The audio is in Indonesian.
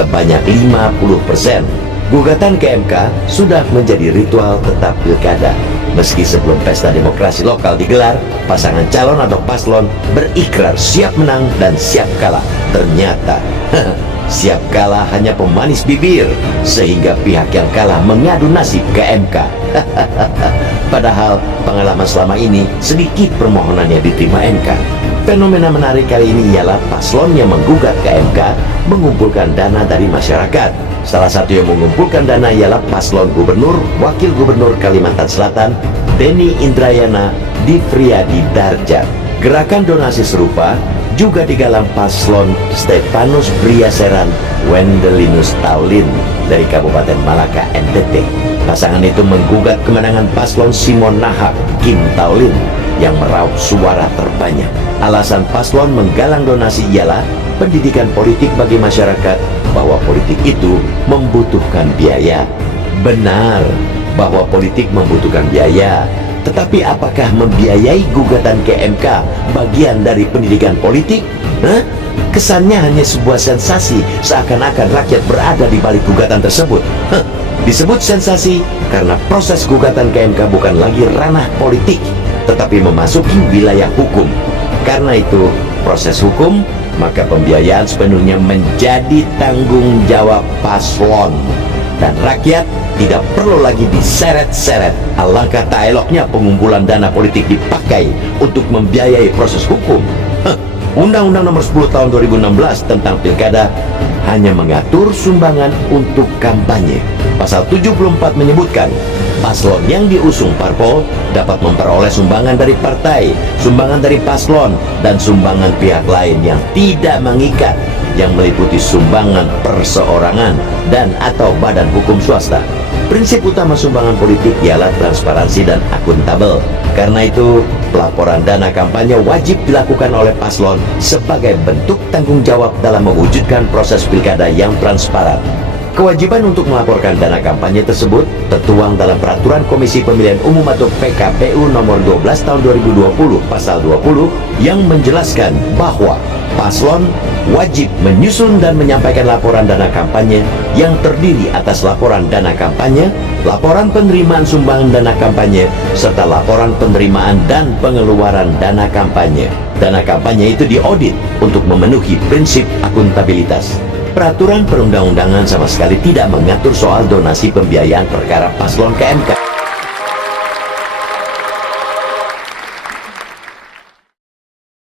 sebanyak 50%. Gugatan ke MK sudah menjadi ritual tetap pilkada. Meski sebelum pesta demokrasi lokal digelar, pasangan calon atau paslon berikrar siap menang dan siap kalah. Ternyata siap kalah hanya pemanis bibir, sehingga pihak yang kalah mengadu nasib ke MK. Padahal pengalaman selama ini sedikit permohonannya diterima MK. Fenomena menarik kali ini ialah paslon yang menggugat ke MK mengumpulkan dana dari masyarakat. Salah satu yang mengumpulkan dana ialah paslon gubernur, wakil gubernur Kalimantan Selatan, Denny Indrayana Difriyadi Darjat. Gerakan donasi serupa juga digalang paslon Stefanus Briaseran Wendelinus Taulin dari Kabupaten Malaka, NTT. Pasangan itu menggugat kemenangan paslon Simon Nahak Kim Taulin yang meraup suara terbanyak. Alasan paslon menggalang donasi ialah pendidikan politik bagi masyarakat, bahwa politik itu membutuhkan biaya. Benar bahwa politik membutuhkan biaya, tetapi apakah membiayai gugatan ke MK bagian dari pendidikan politik? Kesannya hanya sebuah sensasi, seakan-akan rakyat berada di balik gugatan tersebut. Disebut sensasi karena proses gugatan ke MK bukan lagi ranah politik, tetapi memasuki wilayah hukum. Karena itu, proses hukum, maka pembiayaan sepenuhnya menjadi tanggung jawab paslon. Dan rakyat tidak perlu lagi diseret-seret. Alangkah tak eloknya pengumpulan dana politik dipakai untuk membiayai proses hukum. Undang-Undang Nomor 10 Tahun 2016 tentang Pilkada hanya mengatur sumbangan untuk kampanye. Pasal 74 menyebutkan paslon yang diusung parpol dapat memperoleh sumbangan dari partai, sumbangan dari paslon, dan sumbangan pihak lain yang tidak mengikat, yang meliputi sumbangan perseorangan dan atau badan hukum swasta. Prinsip utama sumbangan politik ialah transparansi dan akuntabel. Karena itu, pelaporan dana kampanye wajib dilakukan oleh paslon sebagai bentuk tanggung jawab dalam mewujudkan proses pilkada yang transparan. Kewajiban untuk melaporkan dana kampanye tersebut tertuang dalam Peraturan Komisi Pemilihan Umum atau PKPU Nomor 12 Tahun 2020 Pasal 20 yang menjelaskan bahwa paslon wajib menyusun dan menyampaikan laporan dana kampanye yang terdiri atas laporan dana kampanye, laporan penerimaan sumbangan dana kampanye, serta laporan penerimaan dan pengeluaran dana kampanye. Dana kampanye itu diaudit untuk memenuhi prinsip akuntabilitas. Peraturan perundang-undangan sama sekali tidak mengatur soal donasi pembiayaan perkara paslon ke MK.